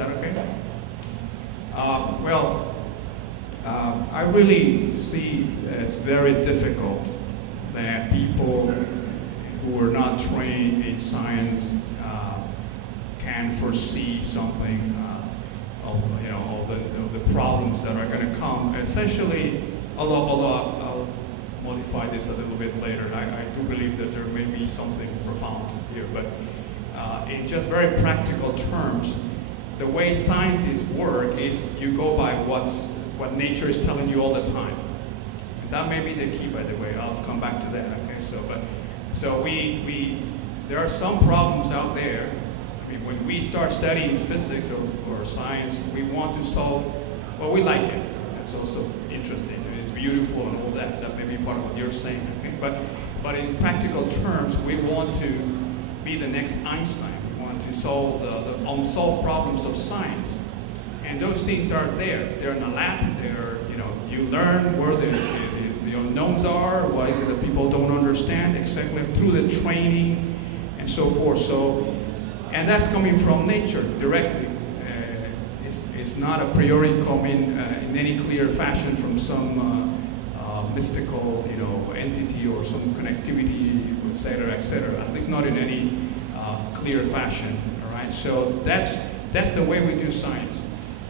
that okay? I really see as very difficult that people who are not trained in science can foresee something all the problems that are going to come. Essentially, although I'll modify this a little bit later, I do believe that there may be something profound here, but in just very practical terms, the way scientists work is you go by what nature is telling you all the time. And that may be the key, by the way. I'll come back to that. Okay, so there are some problems out there. I mean, when we start studying physics or science, we want to solve. Well, we like it. It's also interesting. And it's beautiful and all that. That may be part of what you're saying. Okay? But in practical terms, we want to be the next Einstein. We want to solve the unsolved problems of science. And those things are there. They're in a lab. You learn where the unknowns are. What is it that people don't understand exactly through the training and so forth. And that's coming from nature directly. It's not a priori coming in any clear fashion from some mystical, entity or some connectivity, et cetera. At least not in any clear fashion. All right. So that's the way we do science.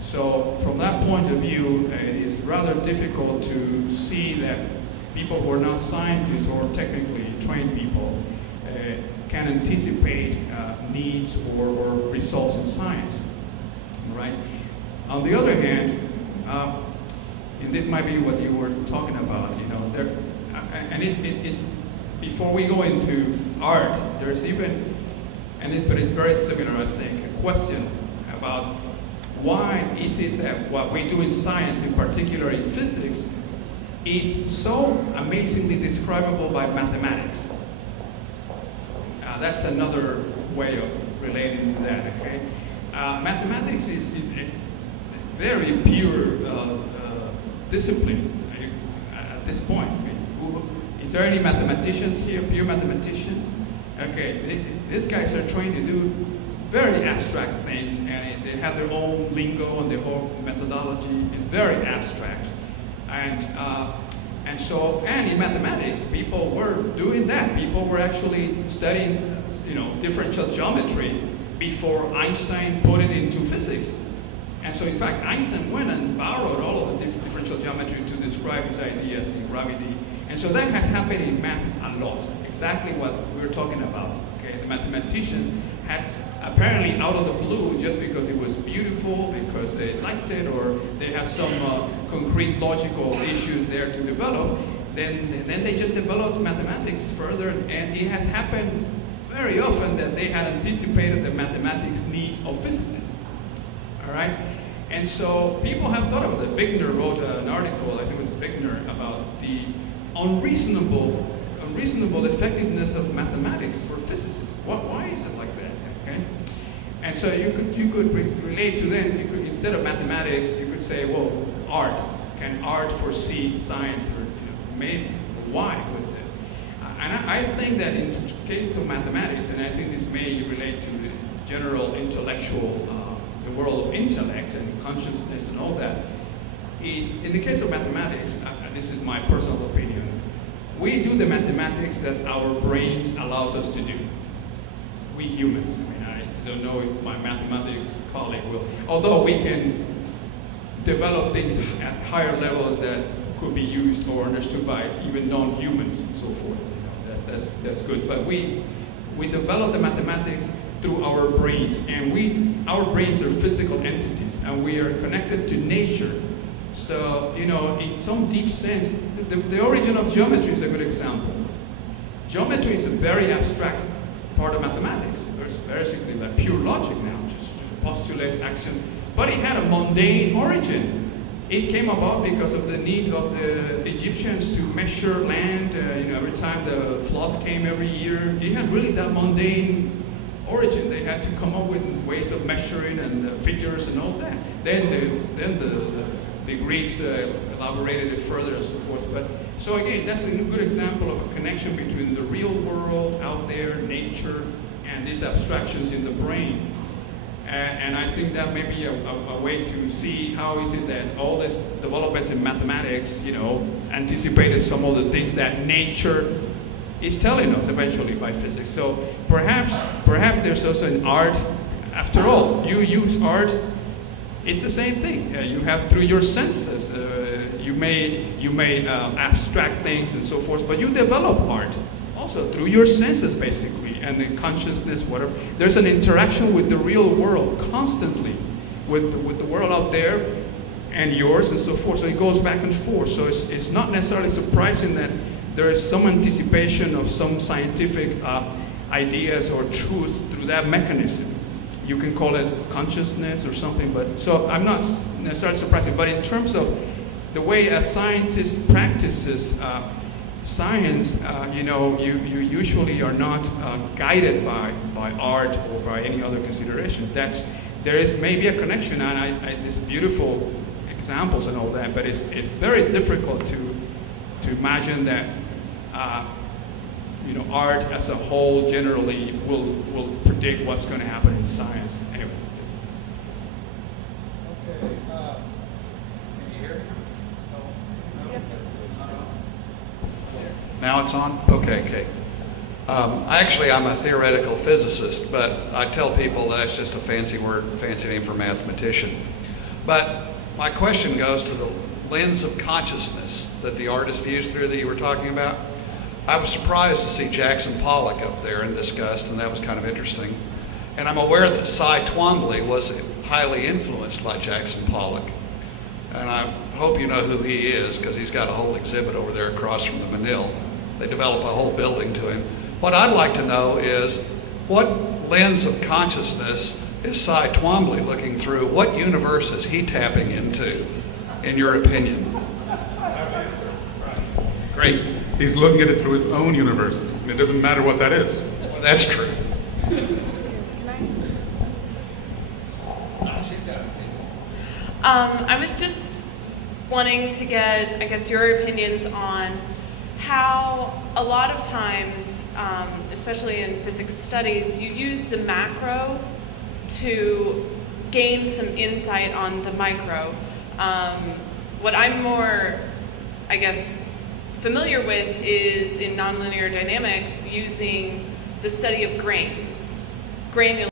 So from that point of view, it is rather difficult to see that people who are not scientists or technically trained people can anticipate needs or results in science, right? On the other hand, and this might be what you were talking about, it's before we go into art, there's even, but it's very similar, I think, a question about why is it that what we do in science, in particular in physics, is so amazingly describable by mathematics? That's another way of relating to that, okay? Mathematics is a very pure discipline at this point. Is there any mathematicians here, pure mathematicians? Okay, these guys are trying to do very abstract things, and they have their own lingo and their own methodology, and very abstract. And in mathematics, people were doing that. People were actually studying, differential geometry before Einstein put it into physics. And so, in fact, Einstein went and borrowed all of this differential geometry to describe his ideas in gravity. And so that has happened in math a lot. Exactly what we were talking about. Okay, the mathematicians had apparently out of the blue, just because it was beautiful, because they liked it, or they have some concrete logical issues there to develop, then they just developed mathematics further, and it has happened very often that they had anticipated the mathematics needs of physicists. All right? And so people have thought about it. Wigner wrote an article, I think it was Wigner, about the unreasonable effectiveness of mathematics for physicists. Why is it like that? Okay? And so you could relate to them. You could, instead of mathematics, you could say, well, art. Can art foresee science, or maybe why would it? And I think that in the case of mathematics, and I think this may relate to the general intellectual, the world of intellect and consciousness and all that, is in the case of mathematics, and this is my personal opinion, we do the mathematics that our brains allows us to do. We humans. I mean, I don't know if my mathematics colleague will, although we can develop things at higher levels that could be used or understood by even non-humans and so forth. That's good. But we develop the mathematics through our brains, and our brains are physical entities, and we are connected to nature. So, in some deep sense, the origin of geometry is a good example. Geometry is a very abstract part of mathematics. It's basically like pure logic now, just postulates, actions. But it had a mundane origin. It came about because of the need of the Egyptians to measure land. Every time the floods came every year, it had really that mundane origin. They had to come up with ways of measuring and figures and all that. Then the Greeks elaborated it further and so forth. So again, that's a good example of a connection between the real world out there, nature, and these abstractions in the brain. And I think that may be a way to see how is it that all these developments in mathematics, anticipated some of the things that nature is telling us eventually by physics. So perhaps there's also an art. After all, you use art. It's the same thing. You have through your senses. You may abstract things and so forth, but you develop art also through your senses, basically, and the consciousness, whatever. There's an interaction with the real world constantly, with the world out there and yours and so forth. So it goes back and forth. So it's not necessarily surprising that there is some anticipation of some scientific ideas or truth through that mechanism. You can call it consciousness or something, but so I'm not necessarily surprised. But in terms of the way a scientist practices science, you usually are not guided by art or by any other considerations. There is maybe a connection, and there's beautiful examples and all that, but it's very difficult to imagine that art as a whole generally will predict what's going to happen in science. Anyway. Okay. Can you hear me? Now it's on? Okay. Actually, I'm a theoretical physicist, but I tell people that's just a fancy word, fancy name for mathematician. But my question goes to the lens of consciousness that the artist views through that you were talking about. I was surprised to see Jackson Pollock up there and discussed, and that was kind of interesting. And I'm aware that Cy Twombly was highly influenced by Jackson Pollock. And I hope you know who he is, because he's got a whole exhibit over there across from the Menil. They develop a whole building to him. What I'd like to know is, what lens of consciousness is Cy Twombly looking through? What universe is he tapping into, in your opinion? Great. He's looking at it through his own universe, and it doesn't matter what that is. Well, that's true. I was just wanting to get, I guess, your opinions on how a lot of times, especially in physics studies, you use the macro to gain some insight on the micro. What I'm more, I guess, familiar with is in nonlinear dynamics using the study of grains, granular